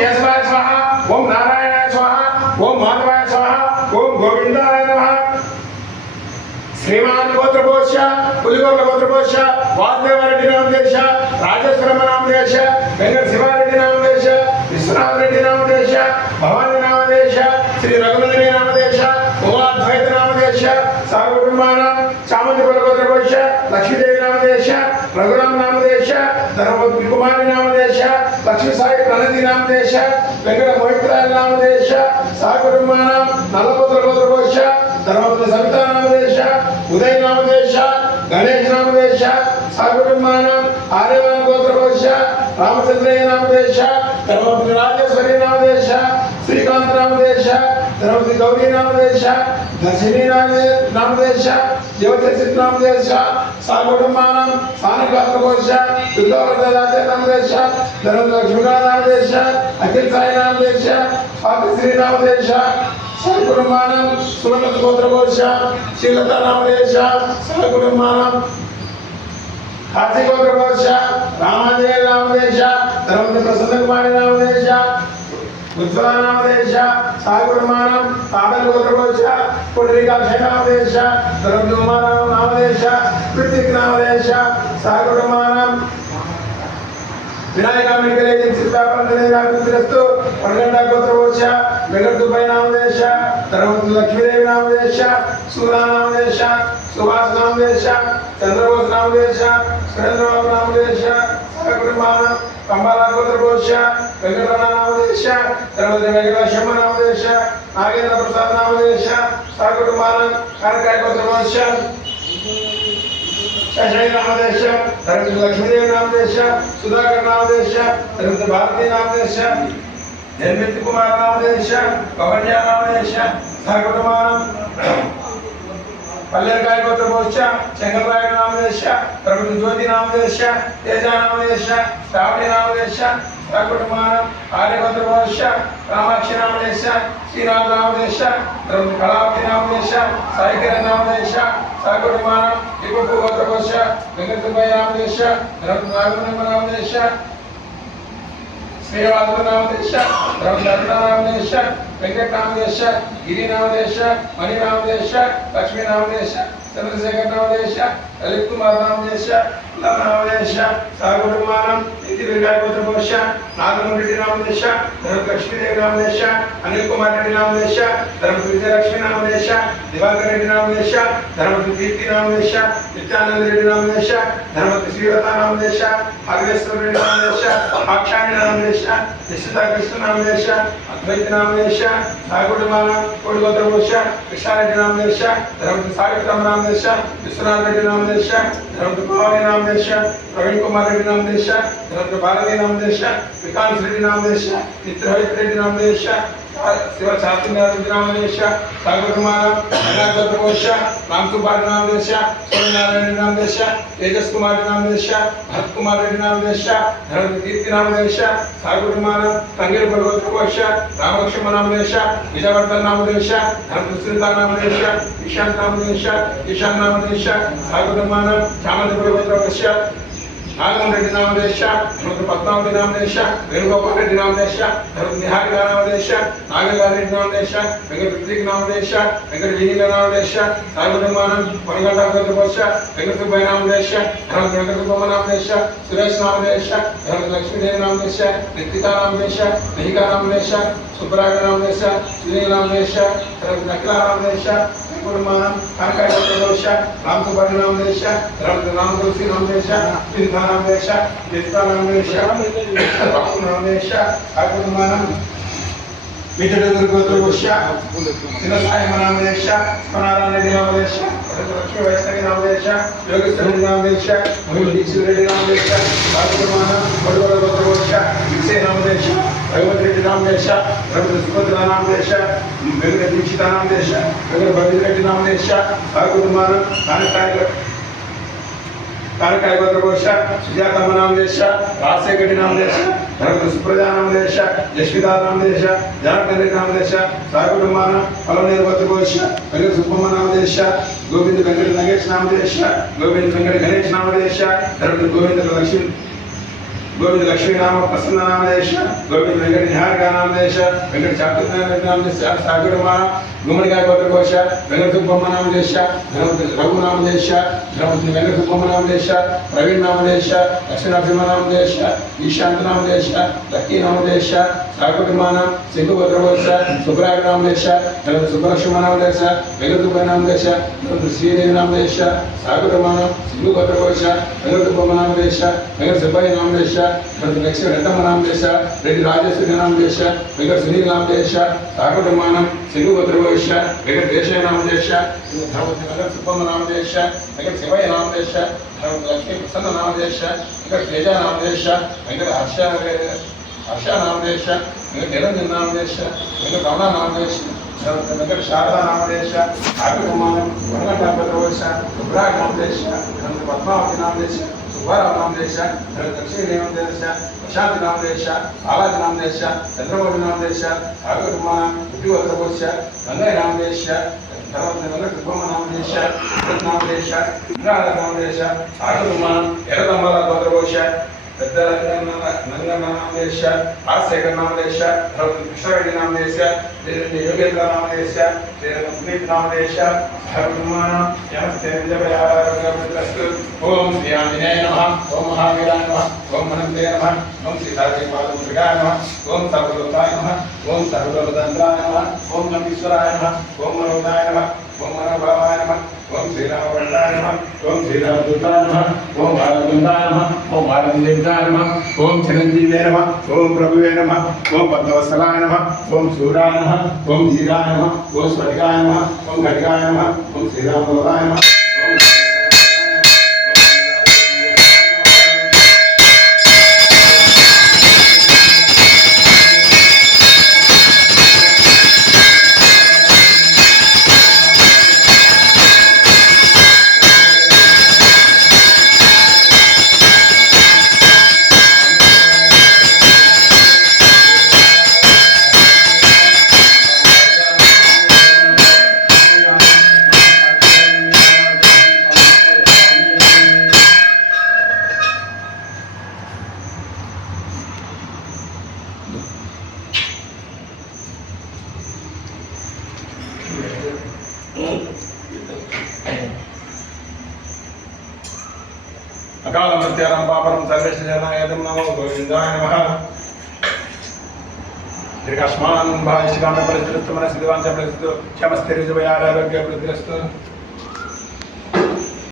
కేశవాయ స్వాహ, ఓం నారాయణాయ స్వాహ, ఓం మాధవాయ స్వాహ, ఓం గోవిందాయ నమః. శ్రీమాన్ గోత్రపోష, పులిగోర్ల గోత్రపోష, వాసుదేవరెడ్డి నామదేశ, రాజేశ్వరమ్మ నామదేశ, వెంకట శివారెడ్డి నామదేశ, విశ్వనాథ రెడ్డి నామదేశ, భవానీ నామదేశ, శ్రీ రఘునందిని నామదేశ, ఉమాద్వైత నామదేశ, సాగుమాన చామంతిపుర గోత్రపోష, లక్ష్మీదేవి నామదేశ, రఘురామ నామదేశ, ధర్మపతి కుమారి నామదేశ, లక్ష్మీ సాయి ప్రణతి నామదేశ, వెంకట మోహిత్రాయ నామదేశ, సాగుమాన నల్లపుత్ర గోత్రపోష, ధర్మపతి సవిత నామదేశ, ఉదయ నామదేశ, గణేష్ నామదేశ, సాగుమాన ఆర్యవాన్ గోత్రపోష, రామచంద్రయ్య నామదేశ, ధర్మపతి రాజేశ్వరి నామదేశ, శ్రీకాంత్ నామదేశ, ధర్మపతి గౌరీ నామదేశ, దర్శిని నామదేశ, యువచరిత నామదేశ, సాగుమానం సానికాత్రకోశ, దుర్గావర్ధరాజ నామదేశ, ధర్మపతి లక్ష్మీగా నామదేశ, అఖిల్ సాయి నామదేశ, స్వాతిశ్రీ నామదేశ, సాగుమానం సుమత గోత్రకోశ, శ్రీలత నామదేశ, సాగుమానం కార్తీక గోత్రకోశ, రామాంజనేయ నామదేశ, ధర్మపతి ప్రసన్న కుమారి నామదేశ, ఉజ్వల నామదేశ, సాగుమానం తాబెల్ గోత్రకోశ, పుండరీకాక్ష నామదేశ, ధర్మపతి ఉమారావు నామదేశ, కృతిక్ నామదేశ, సాగుమానం వినాయక మెడికల్ ఏజెన్సీ వ్యాపారస్తు వరగండ గోత్రకోశ, వెంకట దుబ్బయ్య నామదేశ, ధర్మపతి లక్ష్మీదేవి నామదేశ, సూరా నామదేశ, సుభాష్ నామదేశ, చంద్రబోస్ నామదేశ, సురేంద్రబాబు నామదేశ, సాగుమానం కంబాల గోత్రకోశ, వెంకటరమణ నామదేశ, ధర్మపతి వెంకటేశ్వర నామదేశ, నాగేంద్ర ప్రసాద్ నామదేశ, సాగుమానం కనకాయ గోత్రకోశ, శశై నామదేశ, ధర్మపతి లక్ష్మీదేవి నామదేశ, సుధాకర్ నామదేశ, ధర్మపతి భారతీ నామదేశ, జన్మిత్ కుమార్ నామదేశ, కవన్య నామదేశ, సాగుమానం పల్లెరకాయ గోత్రకోశ, శంకరరాయుడు నామదేశ, ధర్మపతి జ్యోతి నామదేశ, తేజ నామదేశ, శ్రావణి నామదేశ, సాగుమానం ఆర్య గోత్రకోశ, రామాక్షి నామదేశ, శ్రీనాథ్ నామదేశ, ధర్మపతి కళావతి నామదేశ, సాయికిరణ్ నామదేశ, సాగుమానం ఇపుపు గోత్రకోశ, వెంకట దుబ్బయ్య నామదేశ, ధర్మపతి నాగమ్మ నామదేశ, శ్రీనివాస నామదేశ, ధర్మపతి అరుణ నామదేశ, వెంకట నామదేశ, గిరి నామదేశ, మణి నామదేశ, లక్ష్మీ నామదేశ, చంద్రశేఖర్ నామదేశ, లలిత్ కుమార్ నామదేశ, నామదేశ, సాగుమానం ఇంటి వెంకట గోత్రకోశ, నాగమరెడ్డి నామదేశ, ధర్మపతి లక్ష్మీదేవి నామదేశ, అనిల్ కుమార్ రెడ్డి నామదేశ, ధర్మపతి విజయలక్ష్మి నామదేశ, దివాకర్ రెడ్డి నామదేశ, ధర్మపతి కీర్తి నామదేశ, నిత్యానంద రెడ్డి నామదేశ, ధర్మపతి శ్రీలత నామదేశ, అగ్రేశ్వర రెడ్డి నామదేశ, ఆక్షాణి నామదేశ, నిశ్చిత కృష్ణ నామదేశ, అద్వైత నామదేశ, సాగుమానం కోడి గోత్రకోశ, కృష్ణారెడ్డి నామదేశ, ధర్మపతి సావిత్రమ్మ నామదేశ, విశ్వనాథ రెడ్డి నామదేశ, ధర్మపతి భవానీ నామదేశ, ప్రవీణ్ కుమార్ రెడ్డి నామదేశ, ధర్మపతి భారతీ నామదేశ, వికాస్ రెడ్డి నామదేశ, నిత్యహరిత్ రెడ్డి నామదేశ, శివ శాస్త్రి నామదేశ, సాగుమానం గోత్రకోశ, రామ్ కుమార్ నామదేశ, సూర్యనారాయణ నామదేశ, తేజస్ కుమార్ నామదేశ, భరత్ కుమార్ రెడ్డి నామదేశ, ధర్మపతి కీర్తి నామదేశ, సాగుమానం తంగేరుపల్లి గోత్రకోశ, రామలక్ష్మ నామదేశ, విజయవర్ధన్ నామదేశ, ధర్మపతి సునీత నామదేశ, ఈశాంత్ నామదేశ, ఈశాన్ నామదేశ, సాగుమానం చామంతిపుర గోత్రకోశ, నాగమోహన్ రెడ్డి నామదేశ, ధర్మపతి పద్మావతి నామదేశ, వేణుగోపాల్ రెడ్డి నామదేశ, ధర్మపతి నిహారిక నామదేశ, నాగేంద్ర రెడ్డి నామదేశ, వెంకట పృథ్వీ నామదేశ, వెంకట వినీల నామదేశ, సాగుమానం కొనగండ గోత్రకోశ, వెంకట సుబ్బయ్య నామదేశ, ధర్మపతి వెంకట సుబ్బమ్మ నామదేశ, సురేష్ నామదేశ, ధర్మపతి లక్ష్మీదేవి నామదేశ, నిత్తిక నామదేశ, నిహిక నామదేశ, సుబ్బరాగ నామదేశ, సునీల్ నామదేశ, ధర్మపతి నకిల నామదేశ, కుటుంబానం కనకాయ గోత్రకోశ, రామ్ కుమార్ నామదేశ, ధర్మపతి రామ్ తులసి నామదేశ, పింధా నామదేశ, నిత్తా నామదేశ, బాపు నామదేశ, కుటుంబానం మిత్రుడు గోత్రకోశ, చిన్న సాయమ నామదేశ, స్మనారాయణ రెడ్డి నామదేశ, లక్ష్మీ వైష్ణవి నామదేశ, యోగేశ్వర రెడ్డి నామదేశ, మహిళ దీక్షిత్ రెడ్డి నామదేశ, కుటుంబానం కొడుగోల గోత్రకోశ, విజయ నామదేశ, రఘుపతి రెడ్డి నామదేశ, ధర్మపతి సుభద్ర నామదేశ, వెంకట దీక్షిత నామదేశ, వెంకట భద్ర రెడ్డి నామదేశ, కుటుంబానం కానకాయ గోత్రకోశ, సుజాతమ్మ నామదేశ, రాజశేఖర రెడ్డి నామదేశ, ధర్మపతి సుప్రజా నామదేశ, జస్వితా నామదేశ, జనార్దన్ రెడ్డి నామదేశ, సాగుమానం పలవనేరు గోత్రకోశ, వెంకట సుబ్బమ్మ నామదేశ, గోవింద వెంకట నగేష్ నామదేశ, గోవింద వెంకట గణేష్ నామదేశ, ధర్మపతి గోవింద లక్ష్మీ गोविंद लक्ष्मी नाम प्रसन्न नाम देश गोविंद वेंकट निहार का नाम देश वेंकट चातुर्नारायण नाम देश सागर मा गुमड़िका गोत्र कोश वेंकट सुब्बम्म नाम देश रघु नाम देश वेंकट सुब्बम्म नाम देश प्रवीण नाम देश लक्ष्मी नरसिंह नाम देश ईशांत नाम देश लक्की नाम देश सागर मान सिंधु गोत्र कोश सुब्राग नाम देश वेंकट सुब्रलक्ष्मी नाम देश वेंकट सुब्बा नाम देश श्रीदेवी नाम देश सागर मान सिंधु गोत्र कोश वेंकट सुब्बम्म नाम देश वेंकट सुब्बయ్య नाम देश लक्ष्मी रेड्डम्म नाम देश रेड्डी राजेश्वरी नाम देश वेंकट सुनील नाम देश सागर मानम सिंधु गोत्र कोश वेंकट देशय नाम देश वेंकट सुब्बम्म नाम देश वेंकट शिवయ్య नाम देश लक्ष्मी प्रसन्न नाम देश वेंकट तेजा नाम देश वेंकट हर्ष नाम देश वेंकट निरंजन नाम देश वेंकट रमण नाम देश वेंकट शारदा नाम देश सागर मानम वेंकट कोश सुब्राग नाम देश पद्मावती नाम देश सुब्बाराव नाम देश लक्ष्मी नाम देश प्रशांत नाम देश बालाजी नाम देश चंद्रबाबु नाम देश सागर मान गोत्र कोश गंगయ్య नाम देश वेंकट सुब्बम्म नाम देश नाम देश इंद्राला नाम देश सागर मान एरदम्बला गोत्र कोश नंगन नाम देश राजशेखर नाम देश कृष्णरेड्डी नाम देश योगेंद्र नाम देश पुनीत नाम देश ओम श्री आंजनेय नमः ओम महावीराय नमः ओम हनुमते नमः ओम सीतादेवाय नमः ओम सर्वलोकाय नमः ओम सर्वलोकतंत्राय नमः ओम नंदीश्वराय नमः ओम मनोदाय नमः ओम मनोभावाय नमः ओम श्रीरामवल्लाय नमः ओम श्रीरामदूताय नमः ओम भारतदूताय नमः ओम भारतीदेवताय नमः ओम चिरंजीवे नमः ओम प्रभुवे नमः ओम पद्मवत्सलाय नमः ओम सूराय नमः ओम धीराय नमः ओम स्फटिकाय नमः ओम घटिकाय नमः ओम श्रीरामदूताय नमः अकाल मृत्यारं पापरं सर्वेश्वर जनायतं नमो गोविंदाय नमः दीर्घाष्मान भाइष्टिकाम परिचरित मनसिद्धवांच प्रसिद्धो क्षमस्थिरिजवयार आरोग्य वृद्धिरस्तु